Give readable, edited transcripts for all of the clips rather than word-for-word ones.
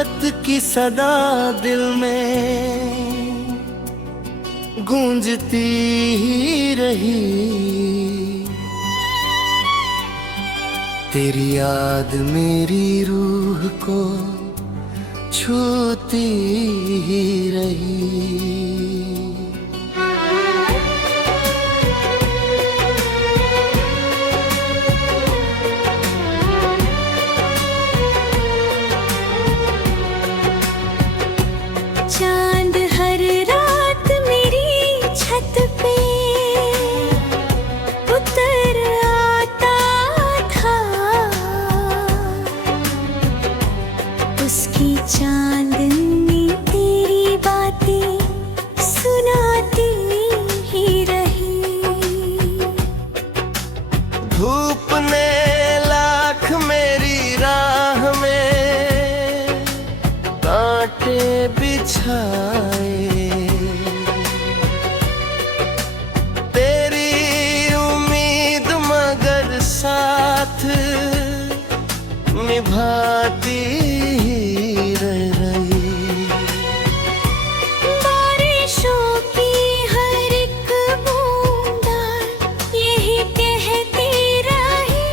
मोहब्बत की सदा दिल में गूंजती ही रही। तेरी याद मेरी रूह को छूती ही रही। चांद हर रात मेरी छत पे उतर आता था। उसकी चांदनी तेरी बातें सुनाती ही रही। धूप ने लाख मेरी राह में कांटे बिछाए। तेरी उम्मीद मगर साथ निभाती ही रही। बारिशों की हर एक बूंदा यही कहती रही।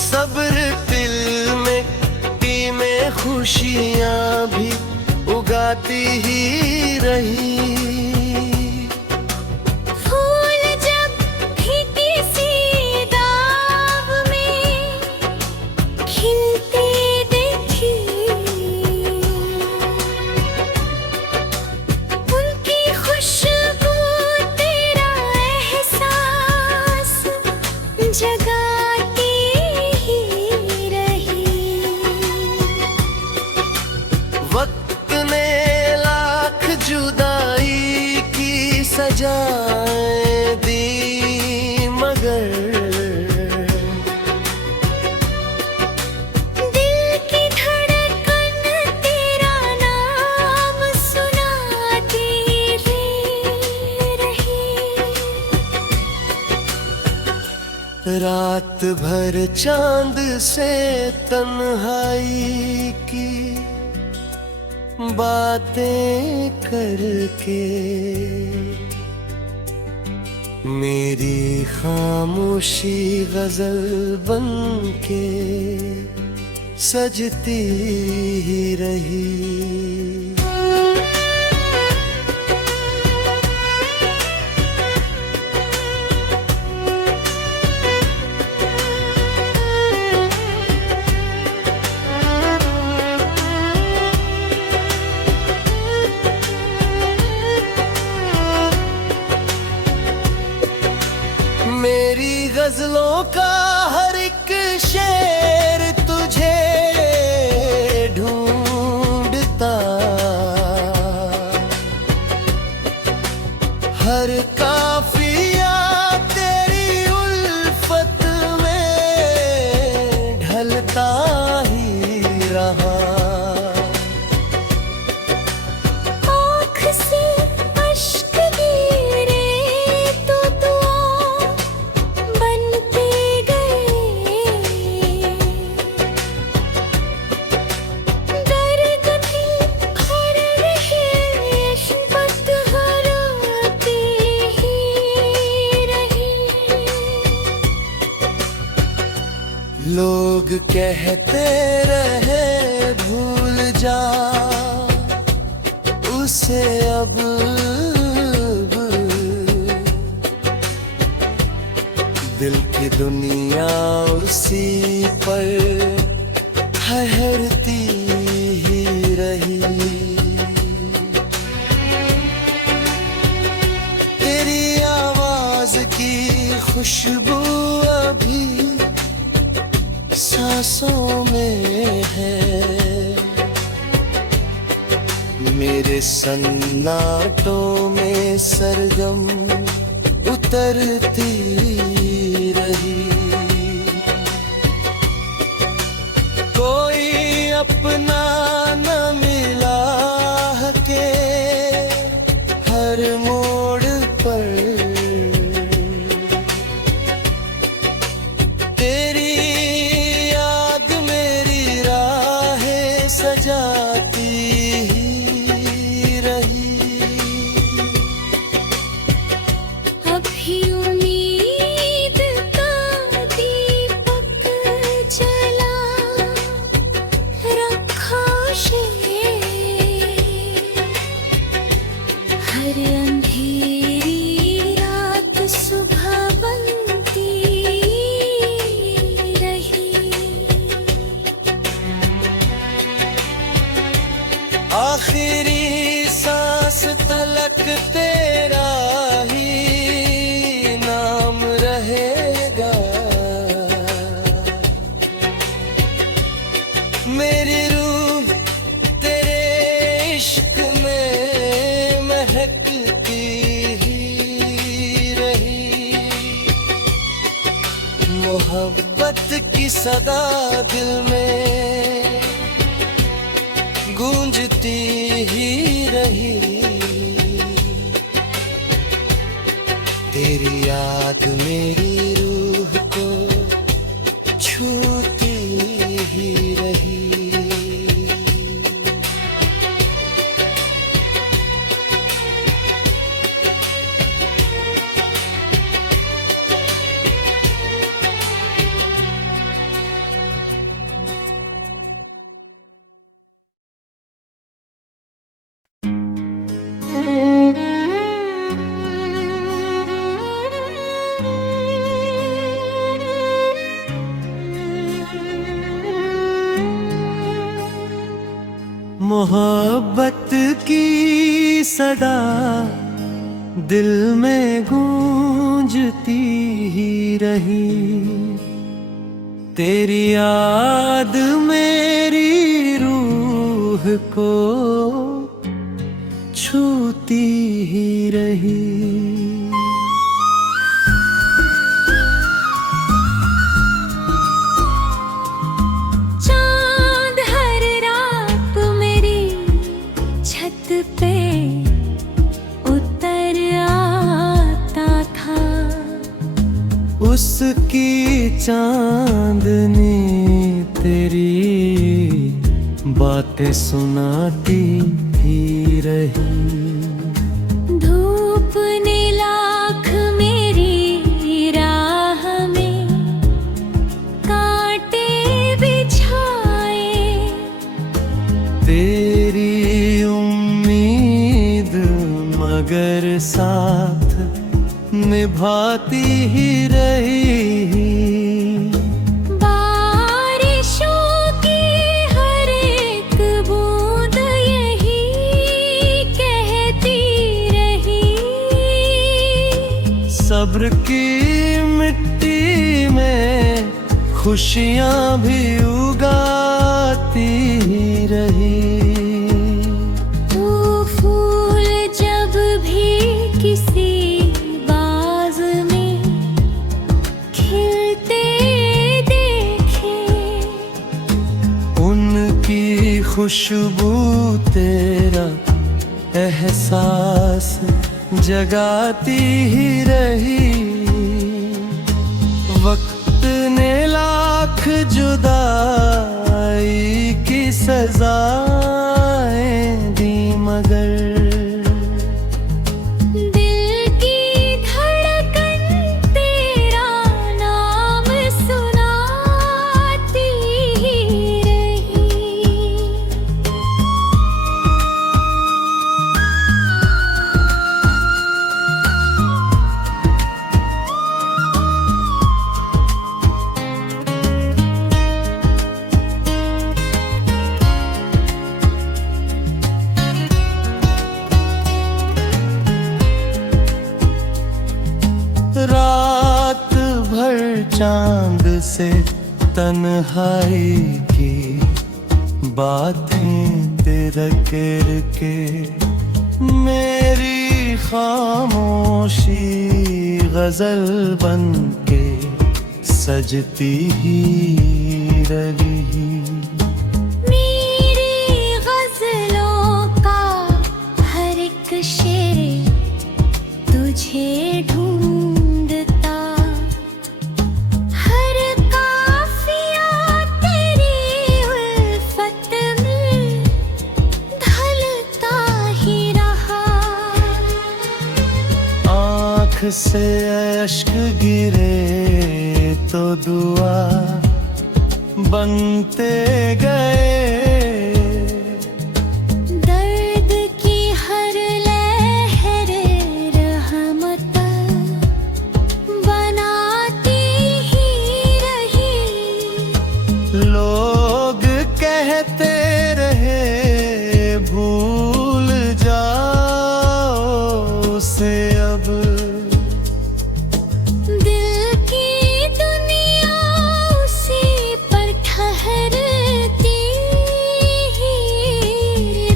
सब्र दिल में मिट्टी में खुशियाँ भी उगाती ही रही। फूल जब भी किसी दाव में खिलते देखी, उनकी खुशबू तेरा एहसास जगाती ही रही। वक्त ने लाख जुदाई की सजाएं दी मगर दिल की धड़कन तेरा नाम सुनाती रही। रात भर चांद से तन्हाई की बातें करके मेरी खामोशी गजल बन के सजती ही रही। मेरी गजलों का हर एक शेर तुझे ढूंढता। हर काफिया तेरी उल्फत में ढलता ही रहा। आँख से अश्क गिरे तो दुआ बनते गए। दर्द भी हर रिश्वत हराती ही रही। लोग कहते रहे भूल जा उसे अब। दिल की दुनिया उसी पर ठहरती ही रही। तेरी आवाज की खुशबू अभी सांसों में है। मेरे सन्नाटों में सरगम उतरती रही। कोई अपना न मिला के हर मोड़ पर तेरी याद मेरी राहें मोहब्बत की सदा दिल में गूंजती ही रही। तेरी याद मेरी रूह को छूती ही रही। मोहब्बत की सदा दिल में गूंजती ही रही। तेरी याद मेरी रूह को छूती ही रही। उसकी चांदनी तेरी बातें सुनाती ही रही। धूप ने लाख मेरी राह में कांटे बिछाए। तेरी उम्मीद मगर साथ निभाती ही रही। बारिशों की हर एक बूंद यही कहती रही। सब्र की मिट्टी में खुशियां भी उगाती ही रही। फूल जब भी किसी खुशबू तेरा एहसास जगाती ही रही। वक्त ने लाख जुदाई की सजाएं दी मगर रात भर चांद से तन्हाई की बातें तेरा करके मेरी खामोशी गजल बन के सजती ही रही। तुझे ढूंढता हर काफिया तेरी उल्फत में ढलता ही रहा। आँख से अश्क गिरे तो दुआ बनते गए। लोग कहते रहे भूल जाओ उसे अब। दिल की दुनिया उसी पर ठहरती ही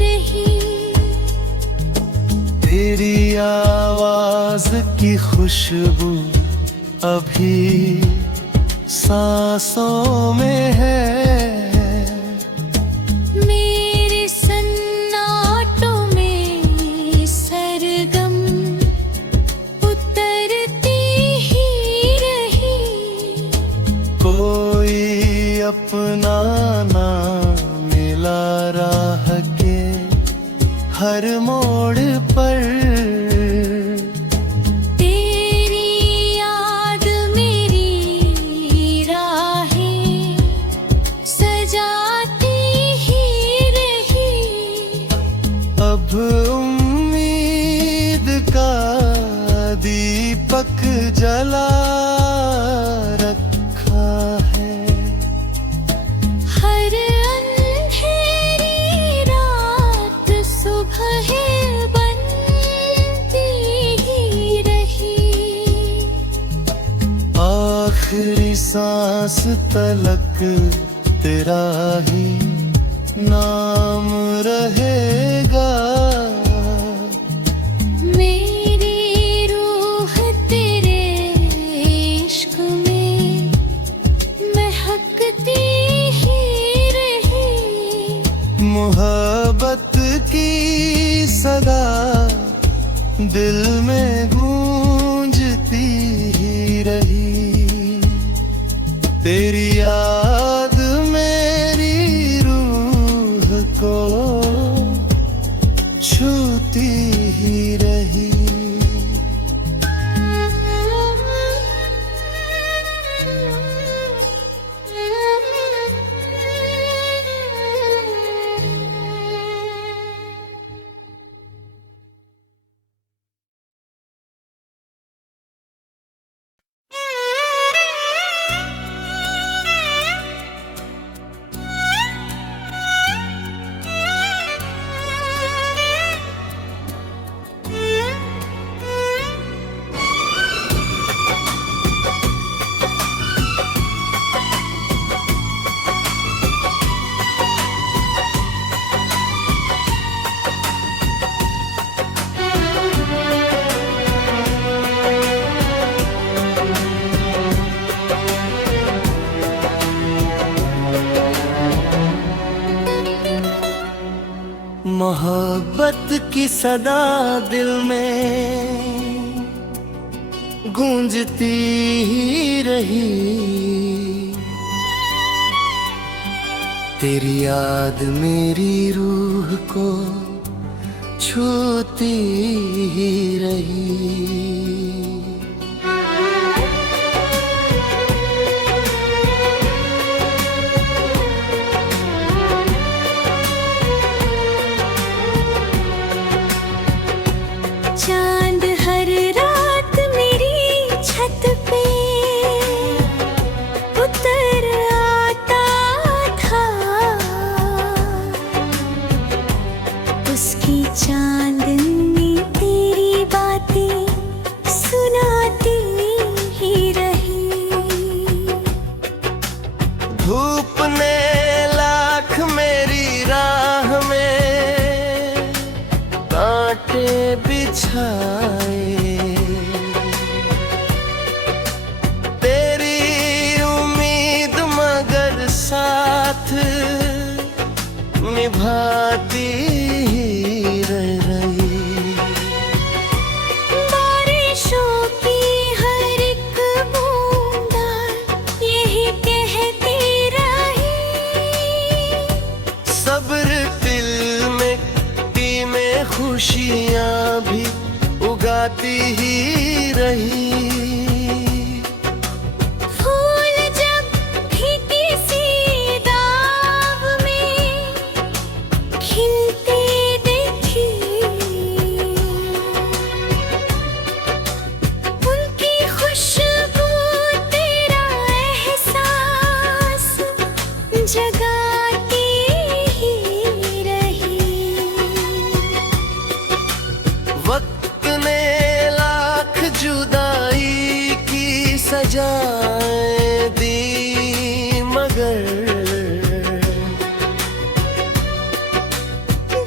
रही। तेरी आवाज की खुशबू अभी सांसों में है। मेरे सन्नाटों में सरगम उतरती ही रही। कोई अपना ना मिला राह के हर मोड़ पर। अब उम्मीद का दीपक जला रखा है। हर अंधेरी रात सुबह बनती ही रही। आखिरी सांस तलक तेरा ही नाम रहेगा। मेरी रूह तेरे इश्क में महकती ही रही। मोहब्बत की सदा दिल में गूंजती ही रही। तेरी याद मेरी रूह को छूती ही रही। मोहब्बत की सदा दिल में गूंजती ही रही। तेरी याद मेरी रूह को छूती ही रही। चांद हर रात मेरी छत पे उतर आता था। उसकी चांदनी तेरी बातें सुनाती ही रही। धूप ने लाख मेरी राह में कांटे बिछाए। तेरी उम्मीद मगर साथ निभाती ही रही। बारिशों की हर एक बूंदा यही कहती रही। सब्र दिल में टी में खुशियाँ भी उगाती ही रही। फूल जब भी किसी दाग में खिलते देखी। उनकी खुशबू तेरा एहसास जगाती ही रही। वक्त ने लाख जुदाई की सजाएं दी मगर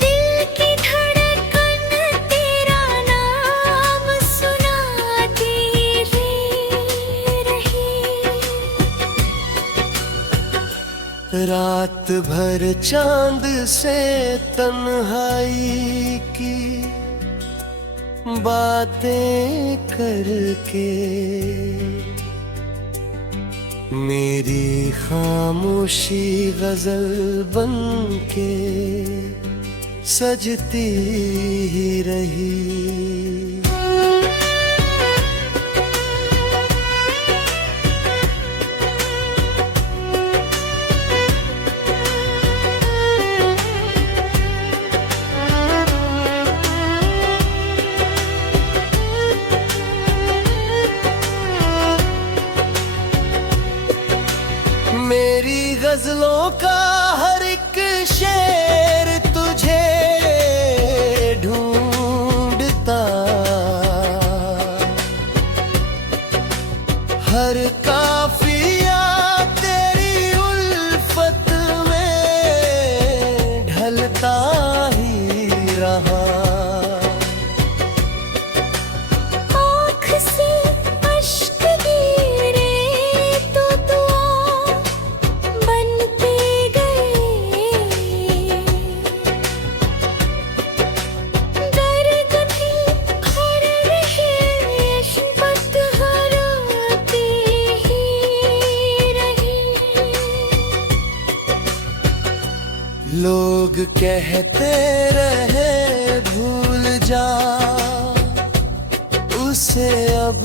दिल की धड़कन तेरा नाम सुनाती ही रही। रात भर चांद से तन्हाई की बातें करके मेरी खामोशी गजल बन के सजती ही रही। मेरी गजलों का हर एक शेर तुझे ढूंढता, हर काफिया तेरी उल्फत में ढलता ही रहा। आँख से अश्क गिरे तो दुआ बनते गए, दर्द भी हर रहे अशफत हराती ही रही। लोग कहते रहे भूल जा उसे अब,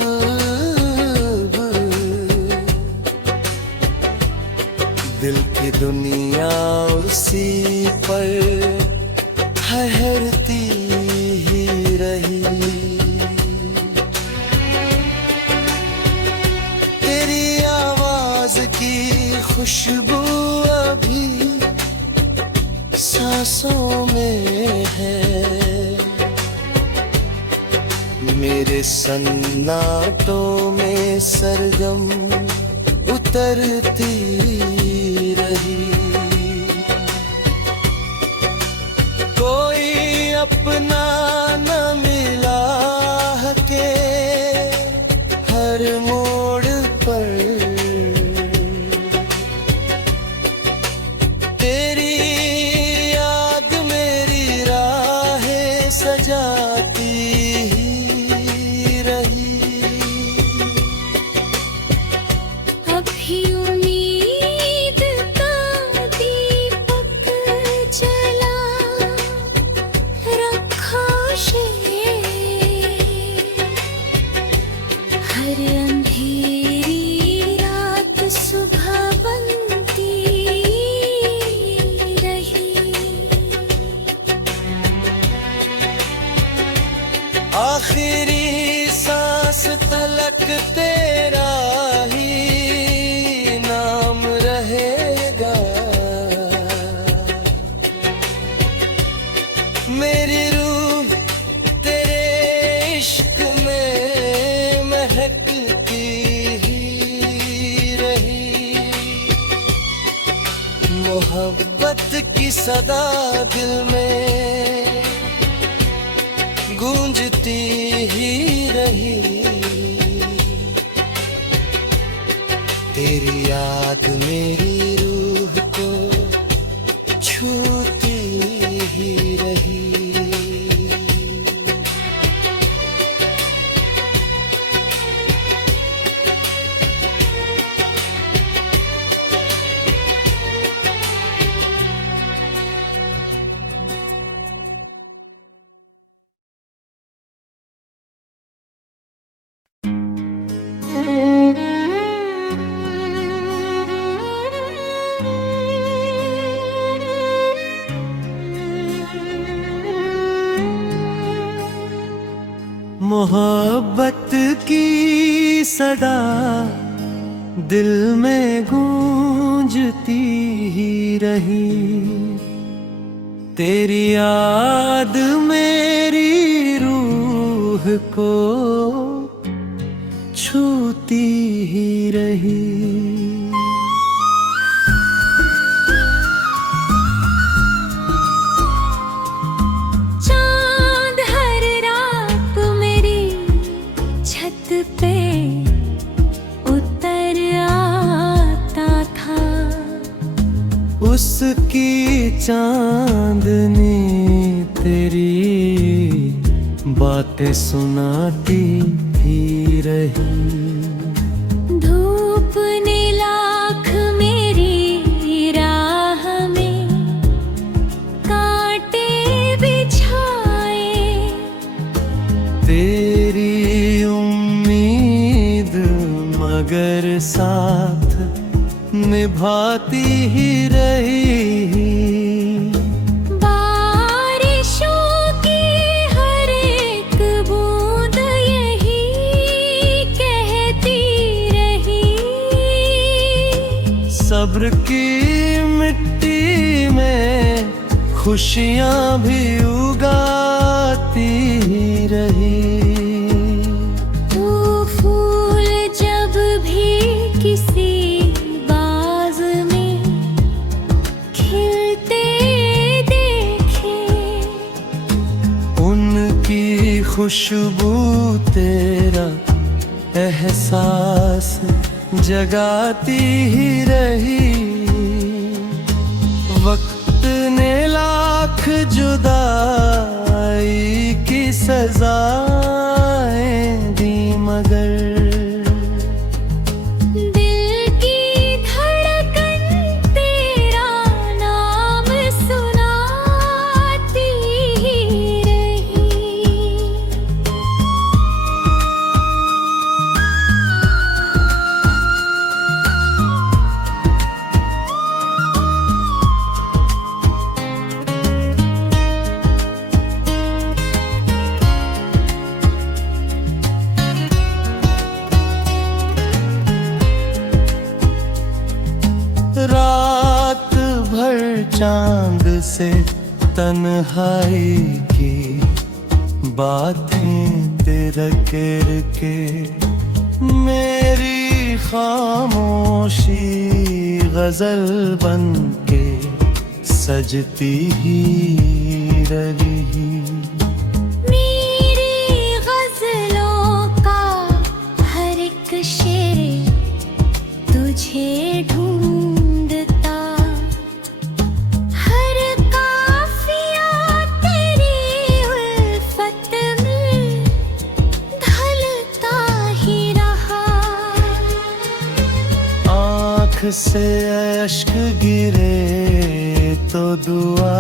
दिल की दुनिया उसी पर ठहरती ही रही। तेरी आवाज की खुशबू अभी सांसों में है, मेरे सन्नाटों में सरगम उतरती रही। कोई अपना न मिला के हर मोड़ पर तेरी याद मेरी राहें सजाती ही रही। अभी उम्मीद का दीपक जला रखा शेर, हर अंधेरी रात सुबह बनती रही। आखिरी सांस तलक तेरा ही नाम रहेगा, मेरी रूह तेरे इश्क में महकती ही रही। मोहब्बत की सदा दिल में गूंजती ही रही। तेरी याद मेरी रूह को छूती ही रही। मोहब्बत की सदा दिल में गूंजती ही रही। तेरी याद मेरी रूह को छूती ही रही। चांद हर रात मेरी छत पे उतर आता था, चांदनी तेरी बातें सुनाती ही रही। धूप ने लाख मेरी राह में कांटे बिछाए, तेरी उम्मीद मगर साथ निभाती ही रही। बारिशों की हर एक बूंद यही कहती रही। सब्र की मिट्टी में खुशियां भी उगाती ही रही। वो फूल जब भी किसी बाग में खिलते देखे, उनकी खुशबू तेरा एहसास जगाती ही रही। वक्त ने लाख जुदाई की सजाएं दी मगर दिल की धड़कन तेरा नाम सुनाती ही रही। रात भर चांद से तन्हाई की बातें तेरा कर के मेरी खामोशी गजल बन के सजती ही रही। मेरी गजलों का हर एक शेर तुझे ढूंढता, हर काफिया तेरी उल्फत में ढलता ही रहा। आँख से अश्क गिरे तो दुआ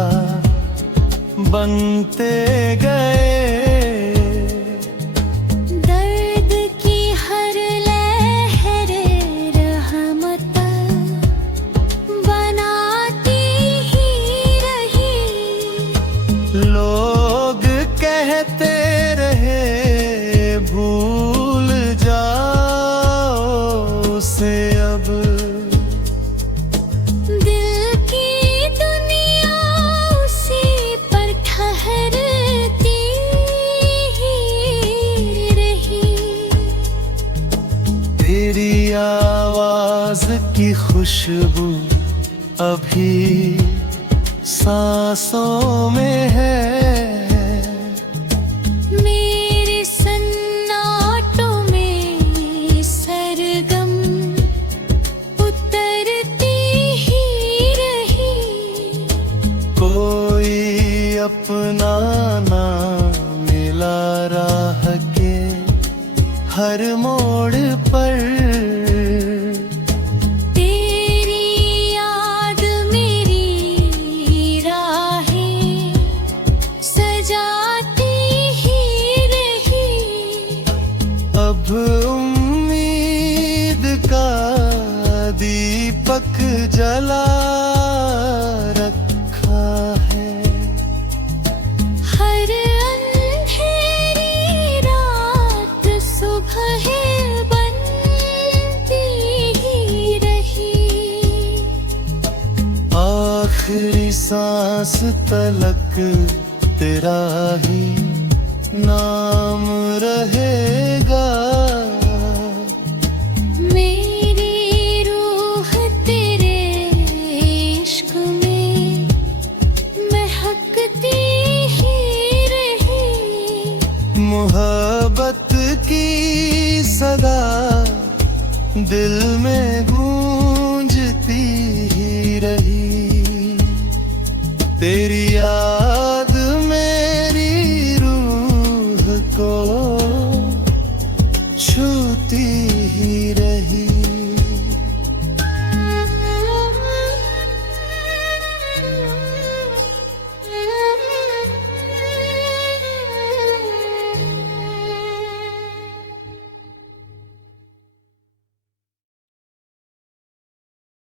बनते गए। दर्द की हर लहर रहमत बनाती ही रही। लोग कहते रहे भूल जाओ उसे अब, दिल की दुनिया उसी पर ठहरती ही रही। तेरी आवाज की खुशबू अभी सांसों में है। मेरे सन्नाटों में सरगम उतरती ही रही। कोई अपना ना मिला राह के हर मोड़ पर। तेरी याद मेरी राहें सजाती ही रही। अब उम्मीद का दीपक जला रखा है। हर अंधेरी रात सुबह बनती ही रही। आखिरी सांस तलक तेरा ही नाम रहेगा। मेरी रूह तेरे इश्क में महकती ही रही। मोहब्बत की सदा दिल में गूंजती ही रही। छूती ही रहे।